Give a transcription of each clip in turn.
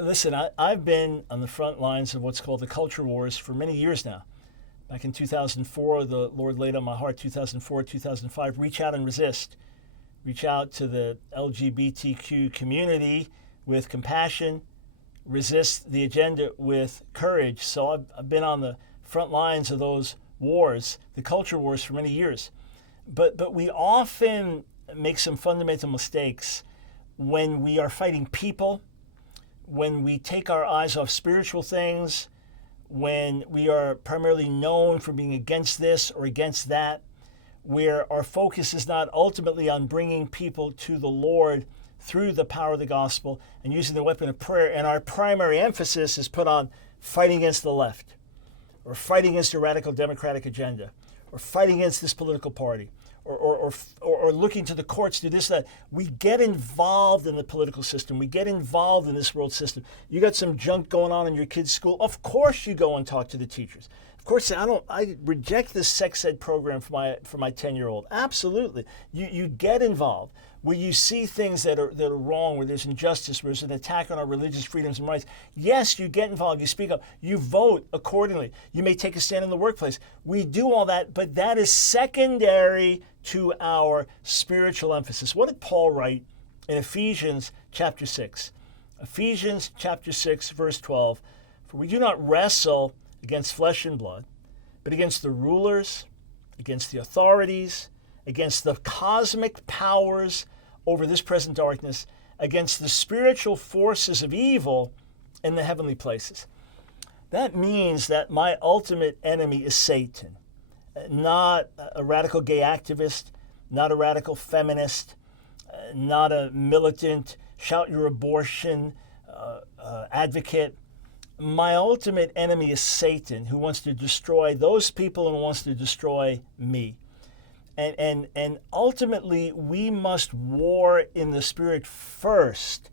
Listen, I've been on the front lines of what's called the culture wars for many years now. Back in 2004, the Lord laid on my heart, 2004, 2005, reach out and resist. Reach out to the LGBTQ community with compassion, resist the agenda with courage. So I've been on the front lines of those wars, the culture wars, for many years. But we often make some fundamental mistakes when we are fighting people, when we take our eyes off spiritual things, when we are primarily known for being against this or against that, where our focus is not ultimately on bringing people to the Lord through the power of the gospel and using the weapon of prayer, and our primary emphasis is put on fighting against the left, or fighting against a radical democratic agenda, or fighting against this political party, or looking to the courts to do this, that. We get involved in the political system. We get involved in this world system. You got some junk going on in your kid's school. Of course you go and talk to the teachers. Of course, I reject this sex ed program for my 10-year-old. Absolutely. You get involved. Where you see things that are wrong, where there's injustice, where there's an attack on our religious freedoms and rights, yes, you get involved, you speak up, you vote accordingly. You may take a stand in the workplace. We do all that, but that is secondary to our spiritual emphasis. What did Paul write in Ephesians chapter 6? Ephesians chapter 6, verse 12. For we do not wrestle against flesh and blood, but against the rulers, against the authorities, against the cosmic powers over this present darkness, against the spiritual forces of evil in the heavenly places. That means that my ultimate enemy is Satan, not a radical gay activist, not a radical feminist, not a militant, shout your abortion advocate. My ultimate enemy is Satan, who wants to destroy those people and wants to destroy me. And ultimately, we must war in the spirit first,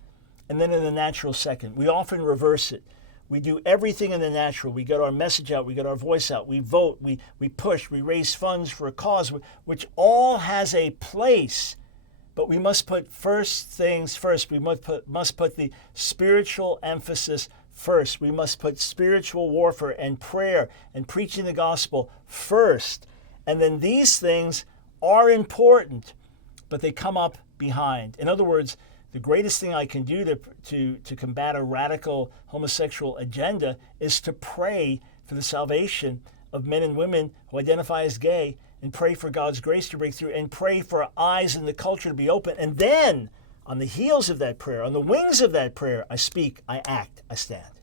and then in the natural second. We often reverse it. We do everything in the natural. We get our message out. We get our voice out. We vote. We push. We raise funds for a cause, which all has a place. But we must put first things first. We must put the spiritual emphasis first. We must put spiritual warfare and prayer and preaching the gospel first. And then these things are important, but they come up behind. In other words, the greatest thing I can do to combat a radical homosexual agenda is to pray for the salvation of men and women who identify as gay, and pray for God's grace to break through, and pray for eyes in the culture to be open. And then, on the heels of that prayer, on the wings of that prayer, I speak, I act, I stand.